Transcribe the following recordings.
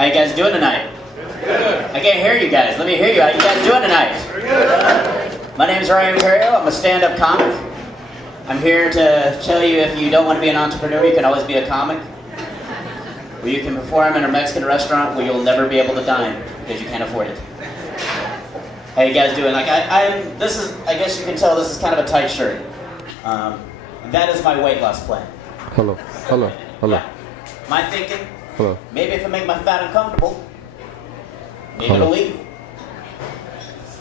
How you guys doing tonight? Good. I can't hear you guys. Let me hear you. How you guys doing tonight? Good. My name's Ryan Imperio. I'm a stand-up comic. I'm here to tell you if you don't want to be an entrepreneur, you can always be a comic. Where you can perform in a Mexican restaurant where you'll never be able to dine because you can't afford it. How you guys doing? Like I guess you can tell this is kind of a tight shirt. That is my weight loss plan. Hello. Yeah. My thinking, hello. Maybe if I make my fat uncomfortable, maybe it'll leave.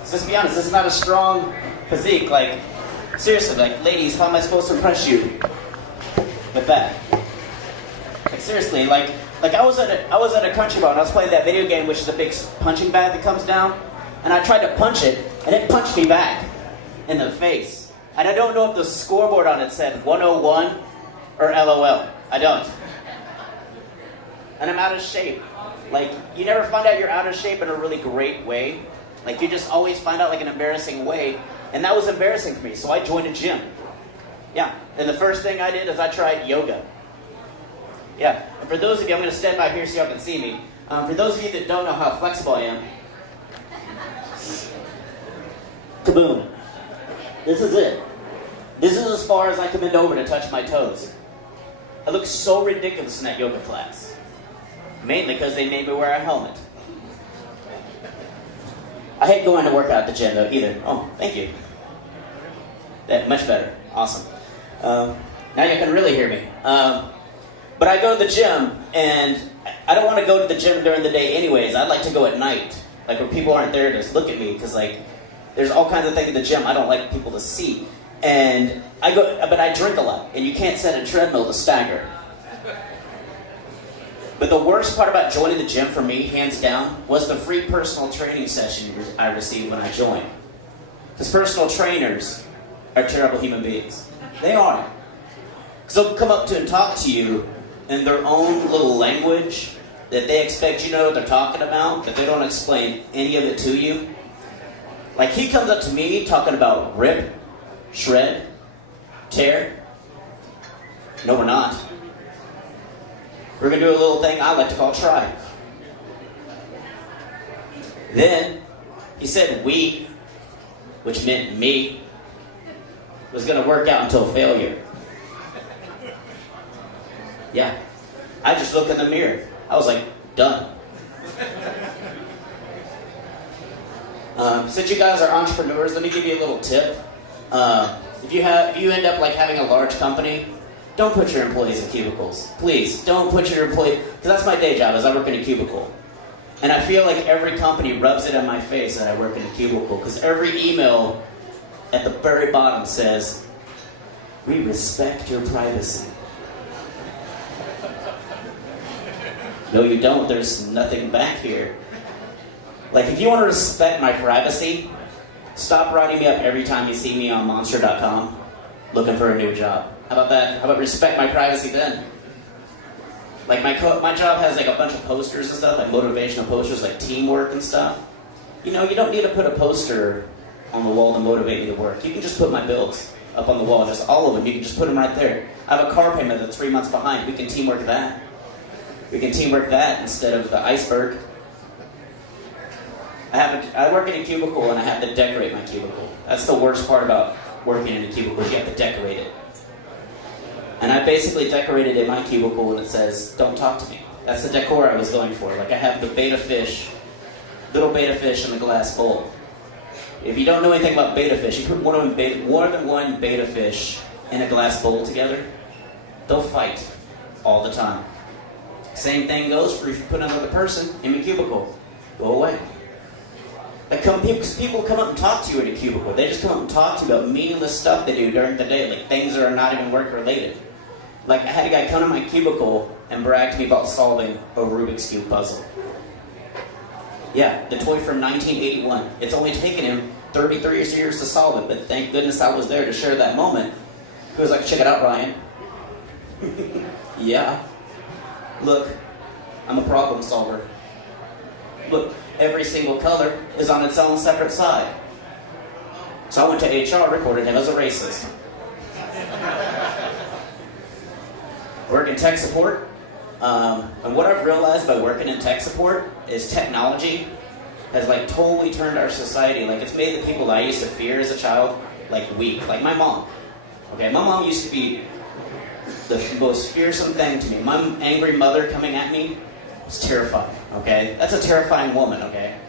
So let's be honest, this is not a strong physique. Like, seriously, like, ladies, how am I supposed to impress you with that? Like, seriously, like I was at a country bar and I was playing that video game, which is a big punching bag that comes down, and I tried to punch it, and it punched me back in the face. And I don't know if the scoreboard on it said 101 or LOL. I don't. And I'm out of shape. Like, you never find out you're out of shape in a really great way. Like, you just always find out like an embarrassing way. And that was embarrassing for me, so I joined a gym. Yeah, and the first thing I did is I tried yoga. Yeah, and for those of you, I'm going to stand by here so y'all can see me. For those of you that don't know how flexible I am, kaboom. This is it. This is as far as I can bend over to touch my toes. I look so ridiculous in that yoga class. Mainly because they made me wear a helmet. I hate going to work out at the gym though, either. Oh, thank you. That much better. Awesome. Now you can really hear me. But I go to the gym, and I don't want to go to the gym during the day anyways. I'd like to go at night. Like, where people aren't there to just look at me, because, like, there's all kinds of things at the gym I don't like people to see. And but I drink a lot, and you can't set a treadmill to stagger. But the worst part about joining the gym for me, hands down, was the free personal training session I received when I joined. Because personal trainers are terrible human beings. They are. Because they'll come up to and talk to you in their own little language that they expect you to know what they're talking about, that they don't explain any of it to you. Like, he comes up to me talking about rip, shred, tear. No, we're not. We're going to do a little thing I like to call try. Then, he said we, which meant me, was going to work out until failure. Yeah. I just looked in the mirror. I was like, done. Since you guys are entrepreneurs, let me give you a little tip. If you end up like having a large company, don't put your employees in cubicles. Please, don't put your employees, because that's my day job, is I work in a cubicle. And I feel like every company rubs it in my face that I work in a cubicle, because every email at the very bottom says, we respect your privacy. No, you don't. There's nothing back here. Like, if you want to respect my privacy, stop writing me up every time you see me on Monster.com looking for a new job. How about that? How about respect my privacy then? Like, my job has like a bunch of posters and stuff, like motivational posters, like teamwork and stuff. You know, you don't need to put a poster on the wall to motivate me to work. You can just put my bills up on the wall, just all of them. You can just put them right there. I have a car payment that's 3 months behind. We can teamwork that. We can teamwork that instead of the iceberg. I work in a cubicle and I have to decorate my cubicle. That's the worst part about working in a cubicle, is you have to decorate it. And I basically decorated in my cubicle and it says, don't talk to me. That's the decor I was going for. Like, I have the betta fish, little betta fish in the glass bowl. If you don't know anything about betta fish, you put more than one betta fish in a glass bowl together, they'll fight all the time. Same thing goes for if you put another person in a cubicle. Go away. Like, people come up and talk to you in a cubicle. They just come up and talk to you about meaningless stuff they do during the day, like things that are not even work related. Like, I had a guy come to my cubicle and brag to me about solving a Rubik's Cube puzzle. Yeah, the toy from 1981. It's only taken him 33 years to solve it, but thank goodness I was there to share that moment. He was like, check it out, Ryan. Yeah. Look, I'm a problem solver. Look, every single color is on its own separate side. So I went to HR, reported him as a racist. Work in tech support. And what I've realized by working in tech support is technology has like totally turned our society, like it's made the people that I used to fear as a child, like weak. Like my mom. Okay, my mom used to be the most fearsome thing to me. My angry mother coming at me was terrifying, okay? That's a terrifying woman, okay?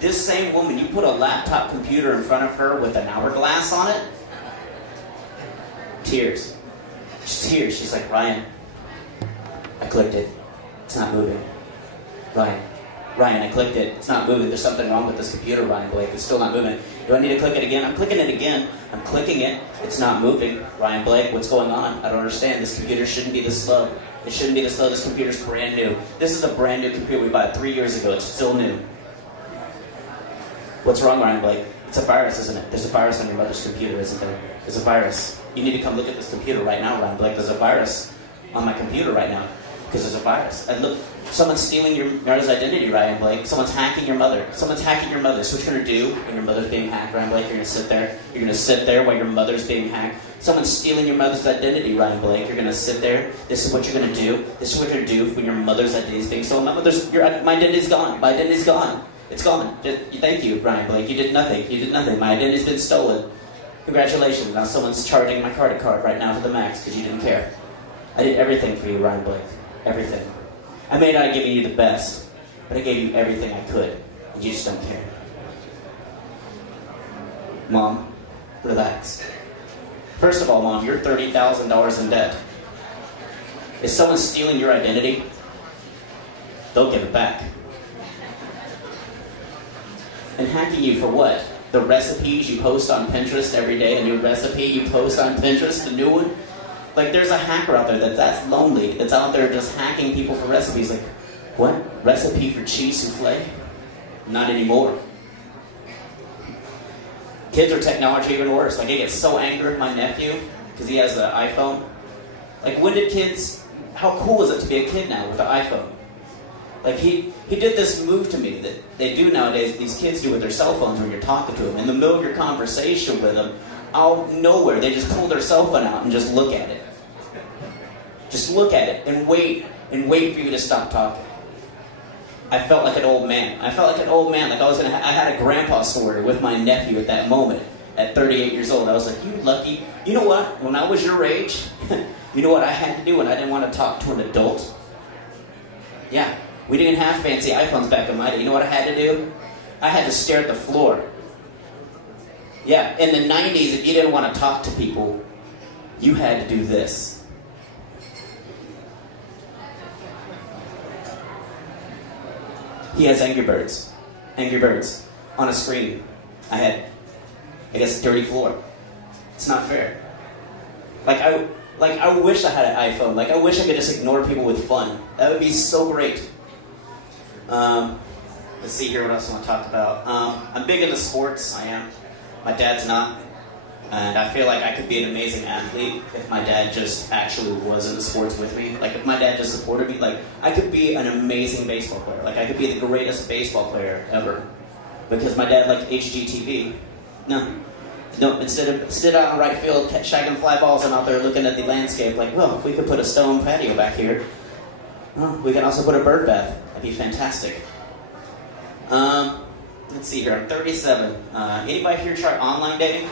This same woman, you put a laptop computer in front of her with an hourglass on it, tears. Just tears. She's like, Ryan, I clicked it. It's not moving. Ryan, I clicked it. It's not moving. There's something wrong with this computer, Ryan Blake. It's still not moving. Do I need to click it again? I'm clicking it again. I'm clicking it. It's not moving. Ryan Blake, what's going on? I don't understand. This computer shouldn't be this slow. It shouldn't be this slow. This computer's brand new. This is a brand new computer we bought 3 years ago. It's still new. What's wrong, Ryan Blake? It's a virus, isn't it? There's a virus on your mother's computer, isn't there? There's a virus. You need to come look at this computer right now, Ryan Blake. There's a virus on my computer right now. Because there's a virus. And look, someone's stealing your mother's identity, Ryan Blake. Someone's hacking your mother. Someone's hacking your mother. So what you're going to do when your mother's being hacked, Ryan Blake? You're going to sit there. You're going to sit there while your mother's being hacked. Someone's stealing your mother's identity, Ryan Blake. You're going to sit there. This is what you're going to do. This is what you're going to do when your mother's identity is being stolen. My identity's gone. My identity's gone. It's gone. Thank you, Ryan Blake. You did nothing. You did nothing. My identity's been stolen. Congratulations. Now someone's charging my credit card right now to the max because you didn't care. I did everything for you, Ryan Blake. Everything. I may not have given you the best, but I gave you everything I could, and you just don't care. Mom, relax. First of all, Mom, you're $30,000 in debt. If someone's stealing your identity, they'll give it back. And hacking you for what? The recipes you post on Pinterest every day, a new recipe you post on Pinterest, a new one? Like, there's a hacker out there that's lonely, that's out there just hacking people for recipes. Like, what? Recipe for cheese souffle? Not anymore. Kids are technology even worse. Like, I get so angry at my nephew because he has an iPhone. Like, how cool is it to be a kid now with an iPhone? Like, he did this move to me that they do nowadays, these kids do with their cell phones when you're talking to them. In the middle of your conversation with them, out of nowhere, they just pull their cell phone out and just look at it. Just look at it and wait for you to stop talking. I felt like an old man. Like I had a grandpa story with my nephew at that moment, at 38 years old. I was like, you lucky. You know what? When I was your age, you know what I had to do when I didn't want to talk to an adult? Yeah, we didn't have fancy iPhones back in my day. You know what I had to do? I had to stare at the floor. Yeah, in the 90s, if you didn't want to talk to people, you had to do this. He has Angry Birds on a screen. I had, I guess, a dirty floor. It's not fair. I wish I had an iPhone. Like, I wish I could just ignore people with fun. That would be so great. Let's see here what else I want to talk about. I'm big into sports. I am. My dad's not. And I feel like I could be an amazing athlete if my dad just actually was in the sports with me. Like, if my dad just supported me, like, I could be an amazing baseball player. Like, I could be the greatest baseball player ever. Because my dad liked HGTV. No, instead of sit out in right field, shagging fly balls, I'm out there looking at the landscape like, well, if we could put a stone patio back here, well, we can also put a bird bath. That'd be fantastic. Let's see here, I'm 37. Anybody here try online dating?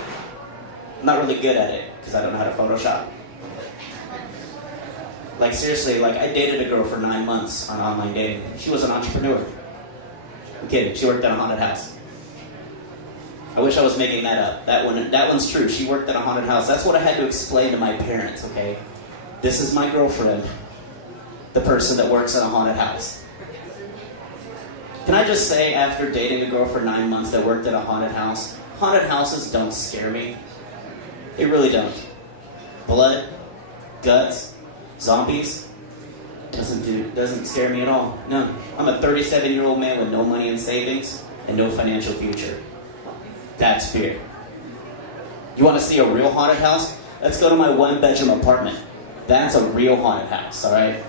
I'm not really good at it, because I don't know how to Photoshop. Like, seriously, like, I dated a girl for 9 months on online dating. She was an entrepreneur. I'm kidding, she worked at a haunted house. I wish I was making that up. That one's true. She worked at a haunted house. That's what I had to explain to my parents, okay? This is my girlfriend, the person that works in a haunted house. Can I just say, after dating a girl for 9 months that worked at a haunted houses don't scare me. They really don't. Blood, guts, zombies, doesn't scare me at all. No. I'm a 37-year-old man with no money in savings and no financial future. That's fear. You want to see a real haunted house? Let's go to my one-bedroom apartment. That's a real haunted house, all right?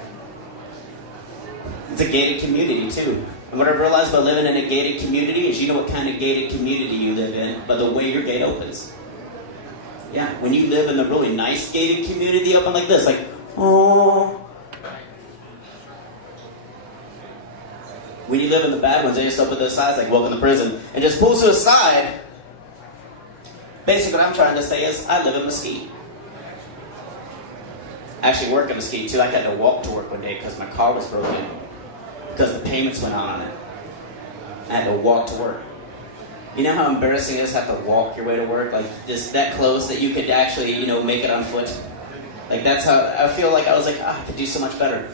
It's a gated community, too. And what I've realized by living in a gated community is you know what kind of gated community you live in by the way your gate opens. Yeah, when you live in a really nice gated community, they open like this, like, oh. When you live in the bad ones, they just open those sides like welcome to prison and just pulls you aside. Basically what I'm trying to say is I live in Mesquite. I actually work in Mesquite too. I had to walk to work one day because my car was broken because the payments went on it. I had to walk to work. You know how embarrassing it is to have to walk your way to work? Like just that close that you could actually, you know, make it on foot. Like that's how I feel like I was like, I could do so much better.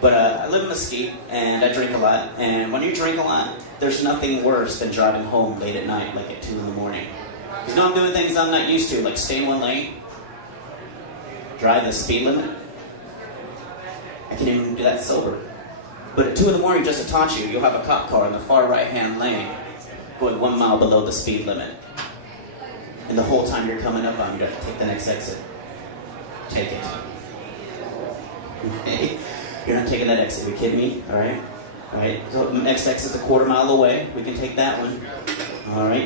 But I live in Mesquite, and I drink a lot. And when you drink a lot, there's nothing worse than driving home late at night, like at 2 in the morning. Because now I'm doing things I'm not used to, like stay in one lane, drive the speed limit. I can't even do that sober. But at 2 in the morning, just to taunt you, you'll have a cop car in the far right-hand lane going 1 mile below the speed limit. And the whole time you're coming up on, you got to take the next exit. Take it. Okay? You're not taking that exit. Are you kidding me? All right? All right. So the next exit's a 1/4 mile away. We can take that one. All right?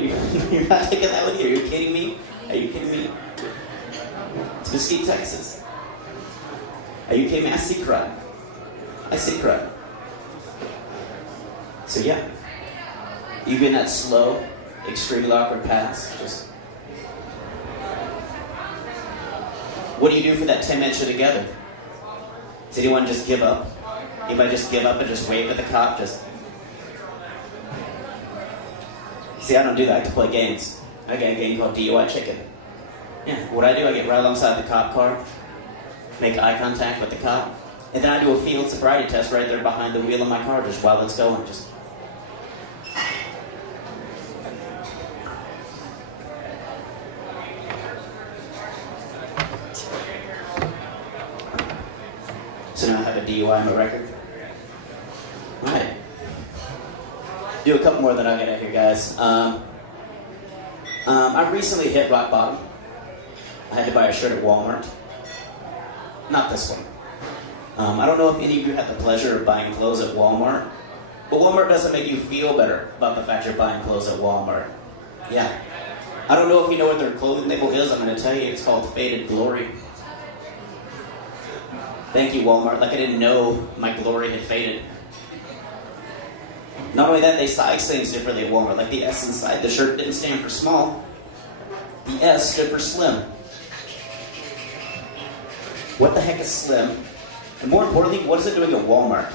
You're not taking that one here. Are you kidding me? Are you kidding me? It's Mesquite, Texas. Are you kidding me? I see crud. I see crud. So yeah. You get in that slow, extremely awkward pass. Just. What do you do for that 10 minutes you're together? Does anyone just give up? Anybody just give up and just wave at the cop? Just. See, I don't do that. I like to play games. I got a game called DUI Chicken. Yeah, what I do, I get right alongside the cop car, make eye contact with the cop, and then I do a field sobriety test right there behind the wheel of my car just while it's going. Just. So now I have a DUI on my record. Alright. Do a couple more that I got out here, guys. I recently hit rock bottom. I had to buy a shirt at Walmart. Not this one. I don't know if any of you had the pleasure of buying clothes at Walmart, but Walmart doesn't make you feel better about the fact you're buying clothes at Walmart. Yeah. I don't know if you know what their clothing label is. I'm going to tell you. It's called Faded Glory. Thank you, Walmart. Like I didn't know my glory had faded. Not only that, they size things differently at Walmart. Like the S inside the shirt didn't stand for small. The S stood for slim. What the heck is slim? And more importantly, what is it doing at Walmart?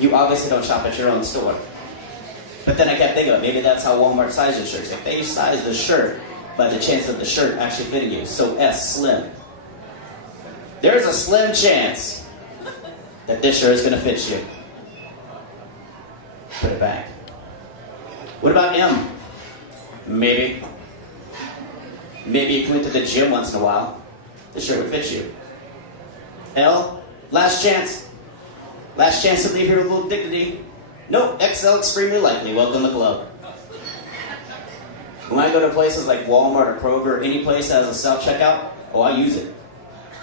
You obviously don't shop at your own store. But then I kept thinking about maybe that's how Walmart sizes shirts. Like they size the shirt by the chance of the shirt actually fitting you. So S, slim. There's a slim chance that this shirt is going to fit you. Put it back. What about M? Maybe. Maybe if you went to the gym once in a while, this shirt would fit you. L? Last chance. Last chance to leave here with a little dignity. Nope, XL extremely likely. Welcome to the club. When I go to places like Walmart or Kroger or any place that has a self-checkout, oh, I use it.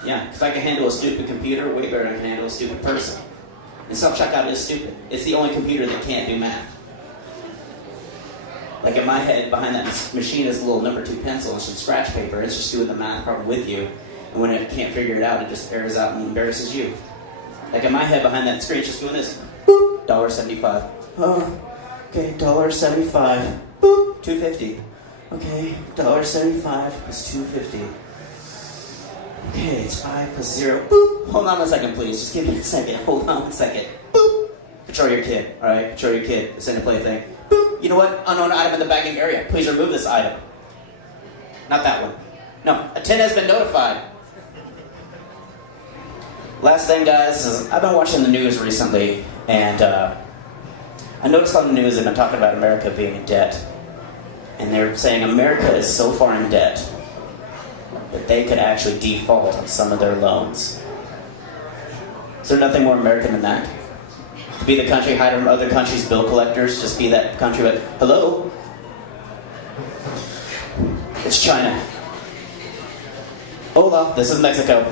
Yeah, because I can handle a stupid computer way better than I can handle a stupid person. And self-checkout is stupid. It's the only computer that can't do math. Like in my head, behind that machine is a little number 2 pencil and some scratch paper. It's just doing the math problem with you. And when it can't figure it out, it just airs out and embarrasses you. Like in my head, behind that screen, it's just doing this. Boop, $1.75. Oh, okay, $1.75. Boop, $2.50. Okay, $1.75 plus $2.50. Okay, it's 5 plus 0. Boop. Hold on a second, please. Just give me a second. Hold on a second. Boop. Control your kid. All right, control your kid. Send a play thing. Boop. You know what? Unknown item in the bagging area. Please remove this item. Not that one. No, a 10 has been notified. Last thing, guys, is I've been watching the news recently, and I noticed on the news they've been talking about America being in debt. And they're saying America is so far in debt that they could actually default on some of their loans. Is there nothing more American than that? To be the country hiding from other countries' bill collectors, just be that country with, hello? It's China. Hola, this is Mexico.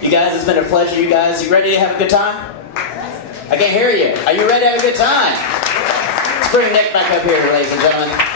You guys, it's been a pleasure. You guys, you ready to have a good time? I can't hear you. Are you ready to have a good time? Let's bring Nick back up here, ladies and gentlemen.